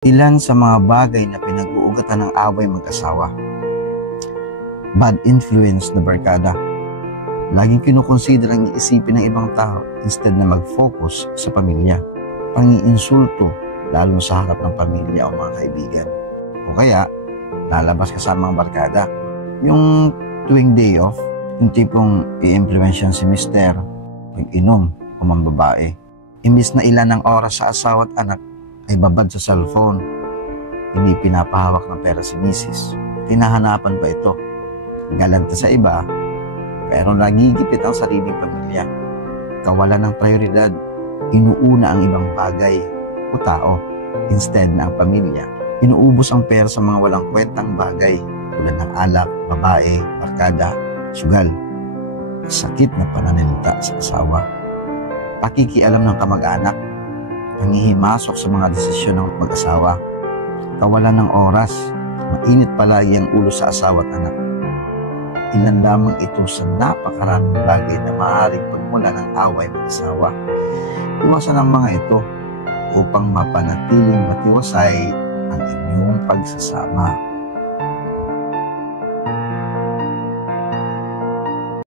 Ilan sa mga bagay na pinag-uugatan ng away mag-asawa. Bad influence na barkada. Laging kinukonsider ang iisipin ng ibang tao instead na mag-focus sa pamilya. Pangiinsulto, lalo sa harap ng pamilya o mga kaibigan. O kaya, lalabas ka sa mga barkada. Yung tuwing day off, yung tipong i-implement siya si mister, mag-inom o mambabae. Imbis na ilan ng oras sa asawa at anak, ay babad sa cellphone. Hindi pinapahawak ng pera si misis. Tinahanapan pa ito. Galanta sa iba, pero nagigipit ang sariling pamilya. Kawalan ng prioridad, inuuna ang ibang bagay o tao. Instead na ang pamilya, inuubos ang pera sa mga walang kwentang bagay tulad ng alak, babae, barkada, sugal. Sakit na pananalita sa asawa. Pakikialam ng kamag-anak, pangihimasok sa mga desisyon ng mag-asawa, kawalan ng oras, mainit palagi ang ulo sa asawa at anak. Ilan lamang ito sa napakaraming bagay na maaaring pagmula ng away mag-asawa. Iwasan ang mga ito upang mapanatiling matiwasay ang inyong pagsasama.